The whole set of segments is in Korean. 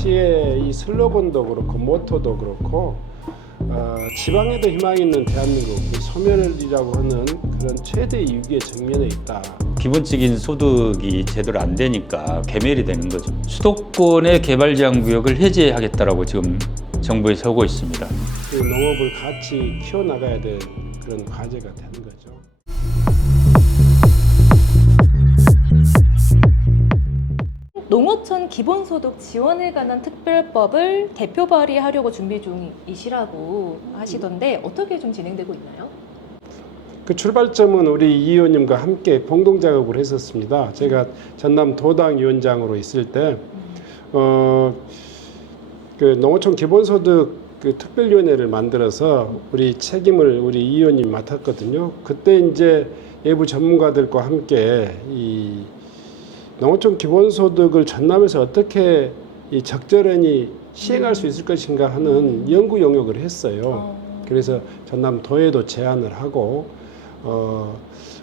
시의 이 슬로건도 그렇고 모토도 그렇고 지방에도 희망이 있는 대한민국, 이 소멸이라고 하는 그런 최대 위기의 정면에 있다. 기본적인 소득이 제대로 안 되니까 괴멸이 되는 거죠. 수도권의 개발제한구역을 해제하겠다라고 지금 정부에 서고 있습니다. 그 농업을 같이 키워나가야 될 그런 과제가 되는 거죠. 농어촌 기본소득 지원에 관한 특별법을 대표 발의하려고 준비 중이시라고 하시던데 어떻게 좀 진행되고 있나요? 그 출발점은 우리 이 의원님과 함께 공동 작업을 했었습니다. 제가 전남 도당 위원장으로 있을 때, 그 농어촌 기본소득 그 특별위원회를 만들어서 우리 책임을 우리 이 의원님이 맡았거든요. 그때 이제 외부 전문가들과 함께 이 농어촌 기본소득을 전남에서 어떻게 이 적절히 시행할 수 있을 것인가 하는 연구 용역을 했어요. 그래서 전남도에도 제안을 하고,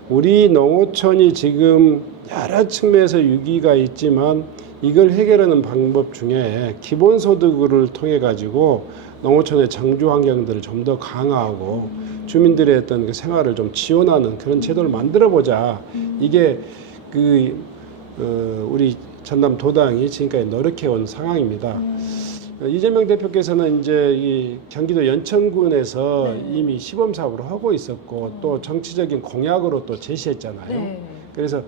우리 농어촌이 지금 여러 측면에서 위기가 있지만 이걸 해결하는 방법 중에 기본소득을 통해 가지고 농어촌의 정주 환경들을 좀 더 강화하고 주민들의 어떤 그 생활을 좀 지원하는 그런 제도를 만들어 보자. 이게 우리 전남 도당이 지금까지 노력해 온 상황입니다. 이재명 대표께서는 이제 이 경기도 연천군에서 이미 시범 사업을 하고 있었고 또 정치적인 공약으로 또 제시했잖아요. 그래서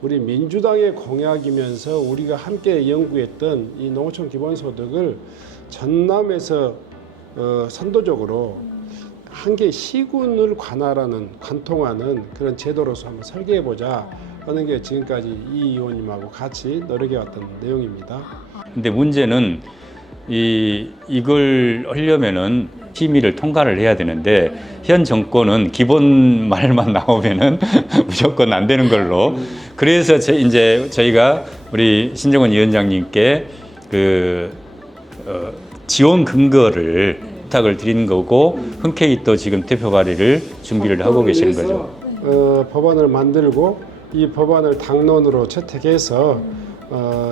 우리 민주당의 공약이면서 우리가 함께 연구했던 이 농어촌 기본소득을 전남에서 선도적으로 한 개 시군을 관통하는 그런 제도로서 한번 설계해보자 하는 게 지금까지 이 의원님하고 같이 노력해왔던 내용입니다. 근데 문제는 이걸 하려면은 심의를 통과를 해야 되는데 현 정권은 기본 말만 나오면은 무조건 안 되는 걸로. 그래서 이제 저희가 우리 신정원 위원장님께 지원 근거를 부탁을 드린 거고 흔쾌히 또 지금 대표 발의를 준비를 하고 계시는 거죠. 법안을 만들고 이 법안을 당론으로 채택해서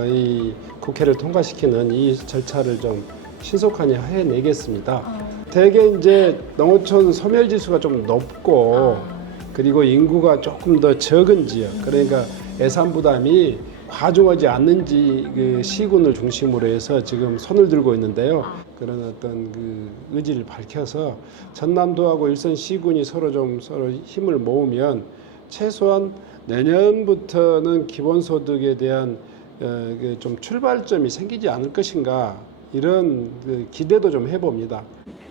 이 국회를 통과시키는 이 절차를 좀 신속하게 해내겠습니다. 대개 이제 농어촌 소멸 지수가 좀 높고 그리고 인구가 조금 더 적은 지역, 그러니까 예산 부담이 과중하지 않는지 그 시군을 중심으로 해서 지금 손을 들고 있는데요. 그런 어떤 그 의지를 밝혀서 전남도하고 일선 시군이 서로 힘을 모으면 최소한 내년부터는 기본소득에 대한 좀 출발점이 생기지 않을 것인가, 이런 기대도 좀 해봅니다.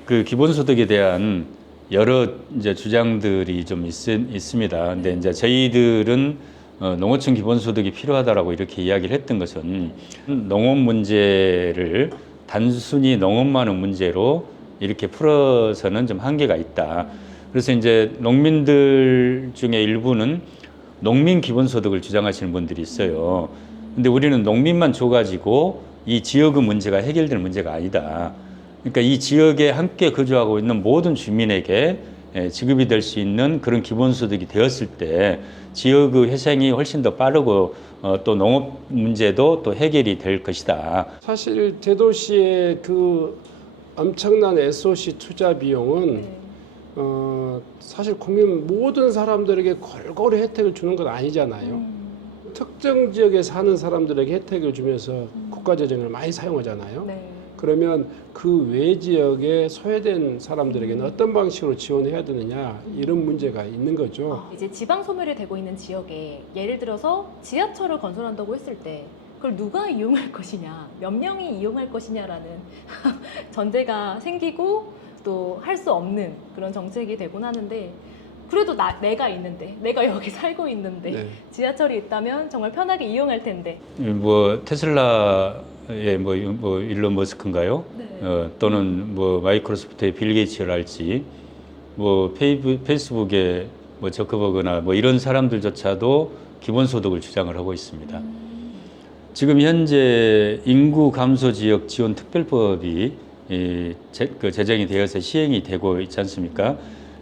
그 기본소득에 대한 여러 이제 주장들이 좀 있습니다. 근데 이제 저희들은 농어촌 기본소득이 필요하다라고 이렇게 이야기를 했던 것은 농업 문제를 단순히 농업만의 문제로 이렇게 풀어서는 좀 한계가 있다. 그래서 이제 농민들 중에 일부는 농민 기본소득을 주장하시는 분들이 있어요. 근데 우리는 농민만 줘가지고 이 지역의 문제가 해결될 문제가 아니다. 그러니까 이 지역에 함께 거주하고 있는 모든 주민에게 지급이 될 수 있는 그런 기본소득이 되었을 때 지역의 회생이 훨씬 더 빠르고 또 농업 문제도 또 해결이 될 것이다. 사실 제도시의 그 엄청난 SOC 투자 비용은 사실 국민 모든 사람들에게 골고루 혜택을 주는 건 아니잖아요. 특정 지역에 사는 사람들에게 혜택을 주면서 국가재정을 많이 사용하잖아요. 그러면 그 외 지역에 소외된 사람들에게는 어떤 방식으로 지원해야 되느냐, 이런 문제가 있는 거죠. 이제 지방 소멸이 되고 있는 지역에 예를 들어서 지하철을 건설한다고 했을 때 그걸 누가 이용할 것이냐, 몇 명이 이용할 것이냐라는 전제가 생기고 또 할 수 없는 그런 정책이 되곤 하는데, 그래도 내가 있는데, 내가 여기 살고 있는데 지하철이 있다면 정말 편하게 이용할 텐데. 뭐 테슬라의 뭐 일론 머스크인가요? 또는 뭐 마이크로소프트의 빌 게이츠랄지, 뭐 페이스북의 뭐 저커버그나 뭐 이런 사람들조차도 기본소득을 주장을 하고 있습니다. 지금 현재 인구 감소 지역 지원 특별법이 제정이 되어서 시행이 되고 있지 않습니까?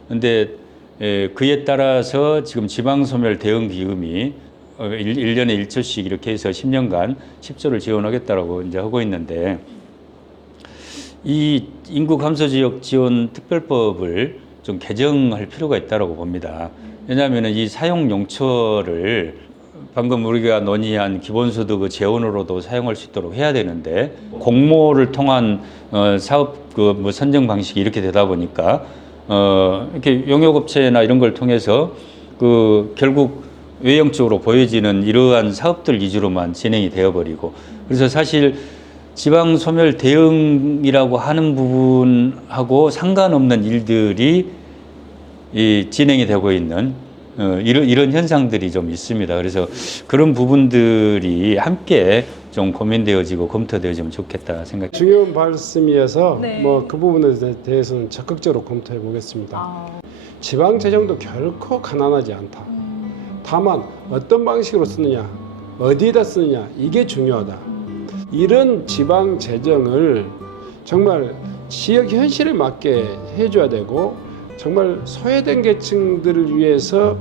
근데 그에 따라서 지금 지방소멸 대응기금이 1년에 1조씩 이렇게 해서 10년간 10조를 지원하겠다라고 이제 하고 있는데, 이 인구 감소 지역 지원 특별법을 좀 개정할 필요가 있다고 봅니다. 왜냐하면 이 사용 용처를 방금 우리가 논의한 기본소득 재원으로도 사용할 수 있도록 해야 되는데, 공모를 통한 사업 뭐 선정 방식이 이렇게 되다 보니까 이렇게 용역업체나 이런 걸 통해서 결국 외형적으로 보여지는 이러한 사업들 위주로만 진행이 되어버리고, 그래서 사실 지방 소멸 대응이라고 하는 부분하고 상관없는 일들이 진행이 되고 있는 이런 현상들이 좀 있습니다. 그래서 그런 부분들이 함께 좀 고민되어지고 검토되어지면 좋겠다 생각합니다. 중요한 말씀이어서 네. 뭐 그 부분에 대해서는 적극적으로 검토해 보겠습니다. 지방 재정도 결코 가난하지 않다. 다만 어떤 방식으로 쓰느냐, 어디에다 쓰느냐, 이게 중요하다. 이런 지방 재정을 정말 지역 현실에 맞게 해줘야 되고, 정말 소외된 계층들을 위해서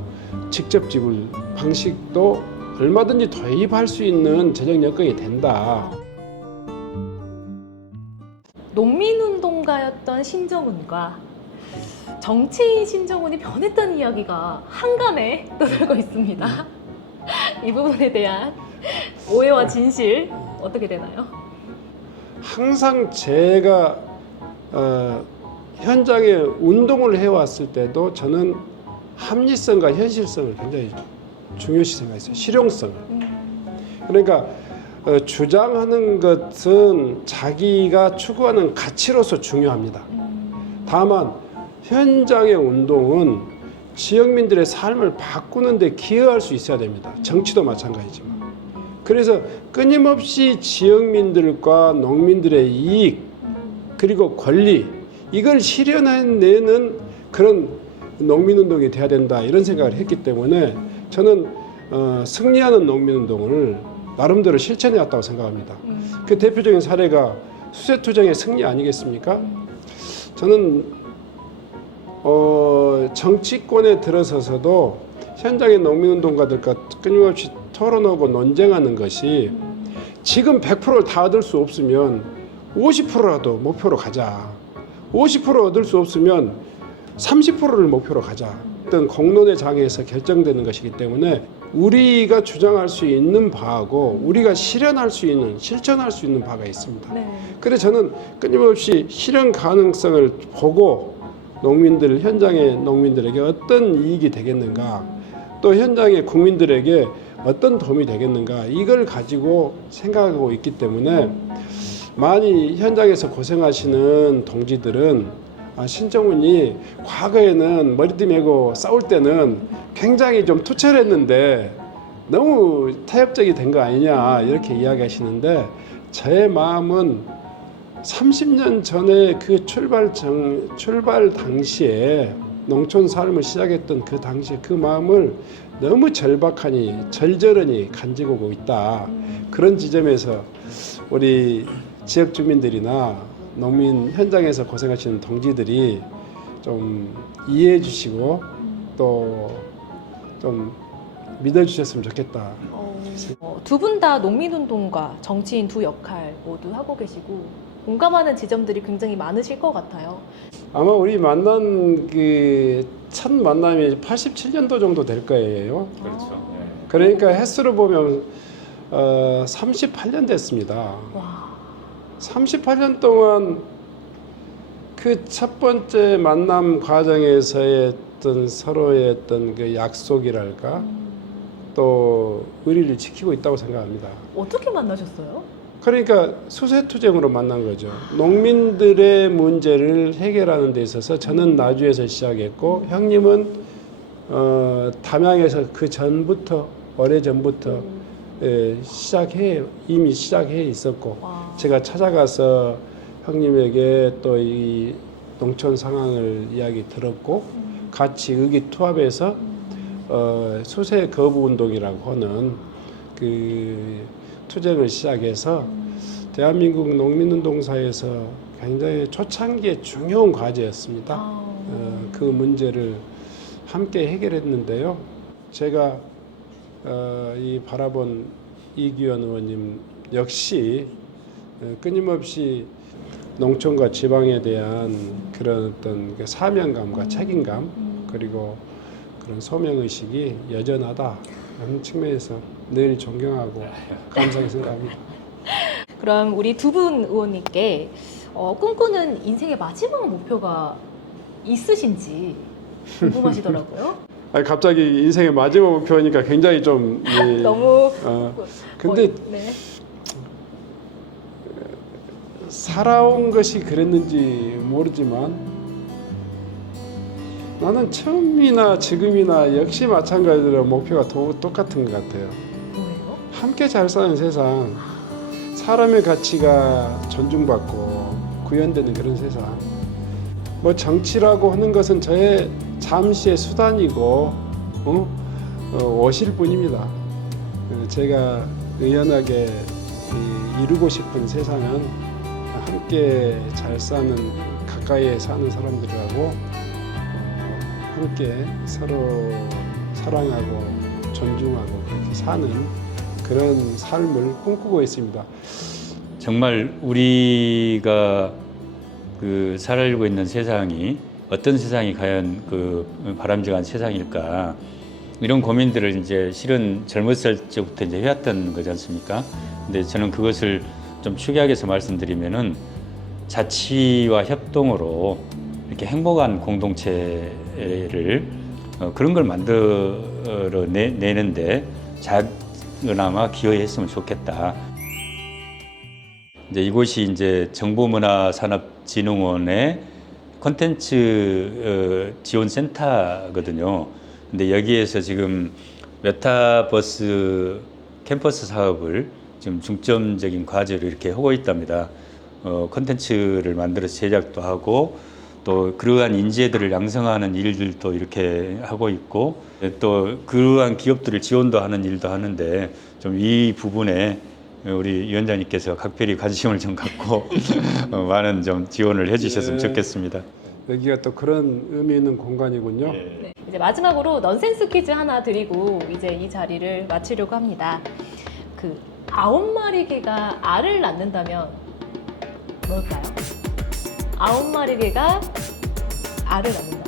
직접 지불 방식도 얼마든지 도입할 수 있는 재정 여건이 된다. 농민운동가였던 신정훈과 정치인 신정훈이 변했다는 이야기가 한간에 떠돌고 있습니다. 이 부분에 대한 오해와 진실 어떻게 되나요? 항상 제가 현장에 운동을 해왔을 때도 저는 합리성과 현실성을 굉장히 중요시 생각했어요. 실용성을. 그러니까 주장하는 것은 자기가 추구하는 가치로서 중요합니다. 다만 현장의 운동은 지역민들의 삶을 바꾸는 데 기여할 수 있어야 됩니다. 정치도 마찬가지지만. 그래서 끊임없이 지역민들과 농민들의 이익 그리고 권리, 이걸 실현해내는 그런 농민운동이 돼야 된다, 이런 생각을 했기 때문에 저는 승리하는 농민운동을 나름대로 실천해 왔다고 생각합니다. 그 대표적인 사례가 수세투쟁의 승리 아니겠습니까? 저는 정치권에 들어서서도 현장의 농민운동가들과 끊임없이 토론하고 논쟁하는 것이, 지금 100%를 다 얻을 수 없으면 50%라도 목표로 가자. 50% 얻을 수 없으면 30%를 목표로 가자. 어떤 공론의 장에서 결정되는 것이기 때문에 우리가 주장할 수 있는 바하고 우리가 실현할 수 있는, 실천할 수 있는 바가 있습니다. 네. 그래서 저는 끊임없이 실현 가능성을 보고 농민들, 현장의 농민들에게 어떤 이익이 되겠는가, 또 현장의 국민들에게 어떤 도움이 되겠는가, 이걸 가지고 생각하고 있기 때문에 많이 현장에서 고생하시는 동지들은 신정훈이 과거에는 머리띠 메고 싸울 때는 굉장히 좀 투철했는데 너무 타협적이 된 거 아니냐, 이렇게 이야기하시는데, 제 마음은 30년 전에 그 출발 당시에 농촌 삶을 시작했던 그 당시에 그 마음을 너무 절박하니 절절하니 간직하고 있다. 그런 지점에서 우리 지역 주민들이나 농민 현장에서 고생하시는 동지들이 좀 이해해 주시고 또 좀 믿어주셨으면 좋겠다. 두 분 다 농민운동가, 정치인 두 역할 모두 하고 계시고 공감하는 지점들이 굉장히 많으실 것 같아요. 아마 우리 만난 그 첫 만남이 87년도 정도 될 거예요. 그렇죠. 그러니까 횟수로 보면 38년 됐습니다. 와. 38년 동안 그 첫 번째 만남 과정에서의 어떤 서로의 어떤 그 약속이랄까, 또 의리를 지키고 있다고 생각합니다. 어떻게 만나셨어요? 그러니까 수세투쟁으로 만난 거죠. 농민들의 문제를 해결하는 데 있어서 저는 나주에서 시작했고, 형님은 담양에서 그 전부터, 오래전부터 이미 시작해 있었고, 와. 제가 찾아가서 형님에게 또 이 농촌 상황을 이야기 들었고, 같이 의기투합해서 수세 거부 운동이라고 하는 그 투쟁을 시작해서 대한민국 농민운동사에서 굉장히 초창기에 중요한 과제였습니다. 그 문제를 함께 해결했는데요. 제가 이 바라본 이규현 의원님 역시 끊임없이 농촌과 지방에 대한 그런 어떤 그 사명감과 책임감 그리고 그런 소명의식이 여전하다 하는 측면에서 늘 존경하고 감사하게 생각합니다. 그럼 우리 두 분 의원님께 꿈꾸는 인생의 마지막 목표가 있으신지 궁금하시더라고요. 아니, 갑자기 인생의 마지막 목표니까 굉장히 좀 너무 근데 네. 살아온 것이 그랬는지 모르지만 나는 처음이나 지금이나 역시 마찬가지로 목표가 똑같은 것 같아요. 뭐예요? 함께 잘 사는 세상, 사람의 가치가 존중받고 구현되는 그런 세상. 뭐 정치라고 하는 것은 저의 잠시의 수단이고 워실 뿐입니다. 제가 의연하게 이루고 싶은 세상은 함께 잘 사는 가까이에 사는 사람들하고 함께 서로 사랑하고 존중하고 그렇게 사는 그런 삶을 꿈꾸고 있습니다. 정말 우리가 그 살고 있는 세상이 어떤 세상이 과연 그 바람직한 세상일까 이런 고민들을 이제 실은 젊었을 적부터 이제 해왔던 거지 않습니까? 근데 저는 그것을 좀 추격해서 말씀드리면은 자치와 협동으로 이렇게 행복한 공동체를 그런 걸 만들어 내는데 작은아마 기여했으면 좋겠다. 이제 이곳이 이제 정보문화산업진흥원의 콘텐츠 지원 센터거든요. 근데 여기에서 지금 메타버스 캠퍼스 사업을 지금 중점적인 과제로 이렇게 하고 있답니다. 콘텐츠를 만들어서 제작도 하고 또 그러한 인재들을 양성하는 일들도 이렇게 하고 있고 또 그러한 기업들을 지원도 하는 일도 하는데 좀 이 부분에 우리 위원장님께서 각별히 관심을 좀 갖고 많은 좀 지원을 해주셨으면 좋겠습니다. 여기가 또 그런 의미 있는 공간이군요. 네. 이제 마지막으로 넌센스 퀴즈 하나 드리고 이제 이 자리를 마치려고 합니다. 그 9마리 개가 알을 낳는다면 뭘까요? 9마리 개가 알을 낳는다면?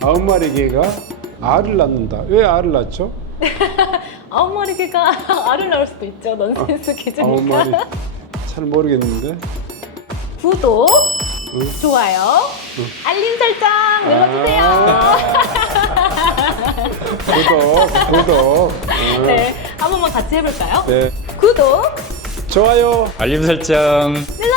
9마리 개가 알을 낳는다. 왜 알을 낳죠? 9마리 개가 알을 낳을 수도 있죠. 넌센스 퀴즈니까. 9마리. 잘 모르겠는데. 구독, 좋아요, 알림 설정 눌러주세요. 구독. 네, 한 번만 같이 해볼까요? 네. 구독, 좋아요. 알림 설정 눌러주세요.